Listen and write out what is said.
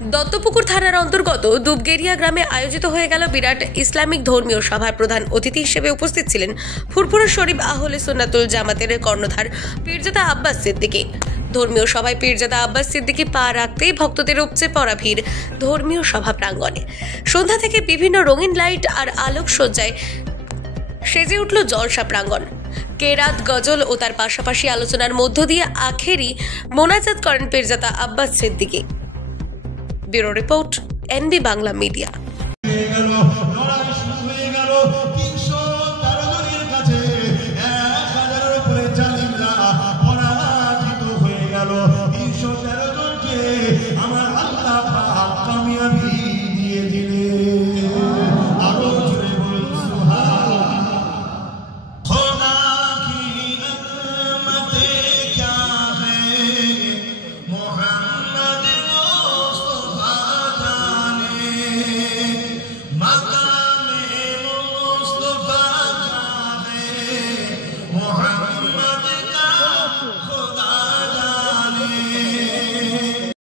দত্তপুকুর থানার অন্তর্গত দুবগেরিয়া গ্রামে আয়োজিত হয়ে গেল বিরাট ইসলামিক ধর্মীয় সভায় প্রধান অতিথি হিসেবে উপস্থিত ছিলেন ফুরফুরা শরীফ আহলে সুন্নাতুল জামাতের কর্ণধার পীরজাদা আব্বাস সিদ্দিকী। ধর্মীয় সভায় পীরজাদা আব্বাস সিদ্দিকী পা রাখতেই ভক্তদের উপচে পড়া ভিড় ধর্মীয় সভা প্রাঙ্গণে। সন্ধ্যা থেকে বিভিন্ন রঙিন লাইট আর আলোকসজ্জায় সেজে উঠল জলসা প্রাঙ্গণ। কেরাত, গজল ও তার পাশাপাশি আলোচনার মধ্য দিয়ে আখেরি মোনাজাত করেন Pirzada Abbas Siddiqui. Bureau report, NB Bangla media. Muhammad